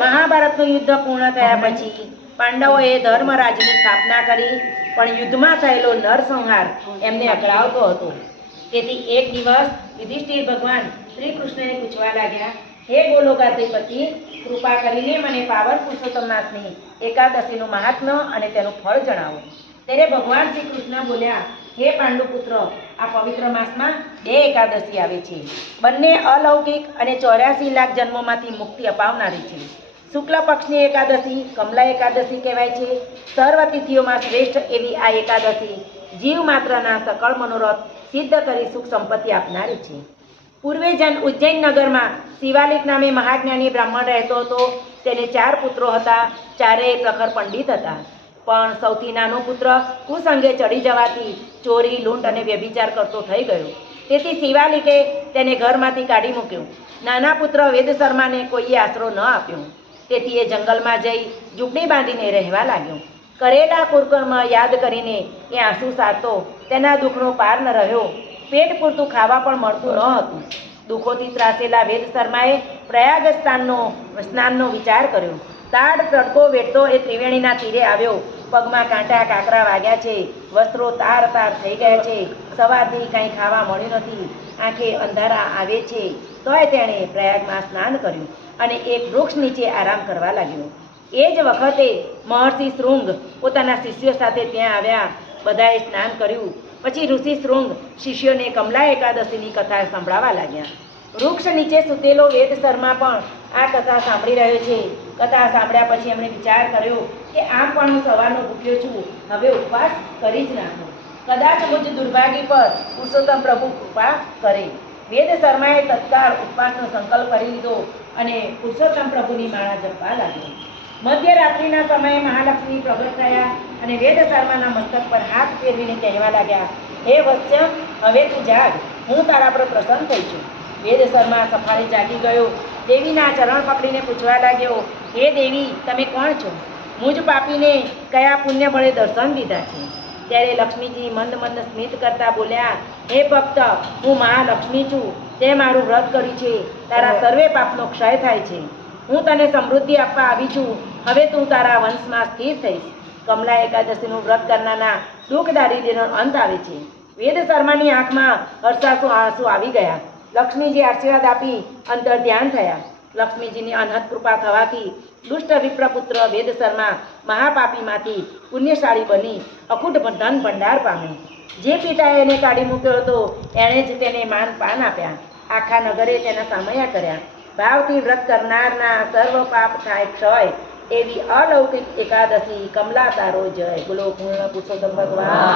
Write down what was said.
મહાભારતનું યુદ્ધ પૂર્ણ થયા પછી પાંડવોએ ધર્મરાજની સ્થાપના કરી, પણ યુદ્ધમાં થયેલો નરસંહાર એમને અકળાવતો હતો. તેથી એક દિવસ યુધિષ્ઠિર ભગવાન શ્રી કૃષ્ણને પૂછવા લાગ્યા, હે ગોલોકાધિપતિ, કૃપા કરીને મને પાવન પુરુષોત્તમ માસની એકાદશીનું મહાત્મ્ય અને તેનું ફળ જણાવો. ત્યારે ભગવાન શ્રી કૃષ્ણ બોલ્યા, હે પાંડુપુત્ર, આ પવિત્ર માસમાં 2 એકાદશી આવે છે. બંને અલૌકિક અને 84 લાખ જન્મોમાંથી મુક્તિ અપાવનારી છે. શુક્લ પક્ષની એકાદશી કમલા એકાદશી કહેવાય છે. સર્વ તિથિઓમાં શ્રેષ્ઠ એવી આ એકાદશી જીવ માત્રના સકળ મનોરથ સિદ્ધ કરી સુખ સંપત્તિ આપનારી છે. પૂર્વે ઉજ્જૈન નગરમાં શિવાલિક નામે મહાજ્ઞાની બ્રાહ્મણ રહેતો હતો. તેને 4 પુત્રો હતા. ચારેય પ્રખર પંડિત હતા. પણ સૌથી નાનો પુત્ર કુસંગે ચડી જવાથી ચોરી, લૂંટ અને વ્યભિચાર કરતો થઈ ગયો. તેથી શિવાલિકે તેને ઘરમાંથી કાઢી મૂક્યો. નાના પુત્ર વેદશર્માને કોઈએ આશરો ન આપ્યો. તેથી એ જંગલમાં જઈ ઝૂંપડી બાંધીને રહેવા લાગ્યો. કરેલા કુકર્મ યાદ કરીને એ આંસુ સારતો. તેના દુઃખનો પાર ન રહ્યો. પેટ પૂરતું ખાવા પણ મળતું ન હતું. દુઃખોથી ત્રાસેલા વેદશર્માએ પ્રયાગ સ્નાનનો વિચાર કર્યો. તાડ તડકો વેઠતો એ ત્રિવેણીના તીરે આવ્યો. પગમાં કાંટા કાંકરા વાગ્યા છે. વસ્ત્રો તાર તાર થઈ ગયા છે. સવારથી કંઈ ખાવા મળ્યું નથી. આંખે અંધારા આવે છે. તોય તેણે પ્રયાગમાં સ્નાન કર્યું અને એક વૃક્ષ નીચે આરામ કરવા લાગ્યો. એ જ વખતે મહર્ષિ શૃંગ પોતાના શિષ્યો સાથે ત્યાં આવ્યા. બધાએ સ્નાન કર્યું. પછી ઋષિ શૃંગ શિષ્યોને કમલા એકાદશીની કથા સંભળાવવા લાગ્યા. વૃક્ષ નીચે સૂતેલો વેદશર્મા પણ આ કથા સાંભળી રહ્યો છે. કથા સાંભળ્યા પછી એમણે વિચાર કર્યો કે આમ પણ હું સવારનો ભૂખ્યો છું, હવે ઉપવાસ કરી જ નાખું. કદાચ મુજ દુર્ભાગી પર પુરુષોત્તમ પ્રભુ કૃપા કરે. વેદશર્માએ તત્કાળ ઉપવાસનો સંકલ્પ કરી લીધો અને પુરુષોત્તમ પ્રભુની માળા જપવા લાગ્યો. મધ્યરાત્રિના સમયે મહાલક્ષ્મી પ્રગટ થયા અને વેદશર્માના મસ્તક પર હાથ ફેરવીને કહેવા લાગ્યા, હે વત્સ, હવે તું જાગ, હું તારા પર પ્રસન્ન થઈ છું. વેદશર્મા સફાળે જાગી ગયો. દેવીના ચરણ પકડીને પૂછવા લાગ્યો, હે દેવી, તમે કોણ છો? મુજ પાપીને કયા પુણ્ય બળે દર્શન દીધા છે? ત્યારે લક્ષ્મીજી મંદ મંદ સ્મિત કરતા બોલ્યા, હે ભક્ત, હું મહાલક્ષ્મી છું. તે મારું વ્રત કર્યું છે. તારા સર્વે પાપનો ક્ષય થાય છે. હું તને સમૃદ્ધિ આપવા આવી છું. હવે તું તારા વંશમાં સ્થિર થઈશ. કમલા એકાદશીનું વ્રત કરનારના દુઃખ દારિદ્ર્યનો અંત આવે છે. વેદશર્માની આંખમાં હર્ષાસુ આંસુ આવી ગયા. લક્ષ્મીજી આશીર્વાદ આપી અંતર ધ્યાન થયા. લક્ષ્મીજીની અનહદ કૃપા થવાથી દુષ્ટ વિપ્રપુત્ર વેદશર્મા મહાપાપીમાંથી પુણ્યશાળી બની અખૂટ ધન ભંડાર પામ્યો. જે પિતાએ એને કાઢી મૂક્યો હતો એણે જ તેને માન પાન આપ્યા. આખા નગરે તેના સામયા કર્યા. ભાવથી વ્રત કરનારના સર્વ પાપ થાય ક્ષય. એવી અલૌકિક એકાદશી કમલા તારો જય. બોલો પૂર્ણ પુરુષોત્તમ ભગવાન.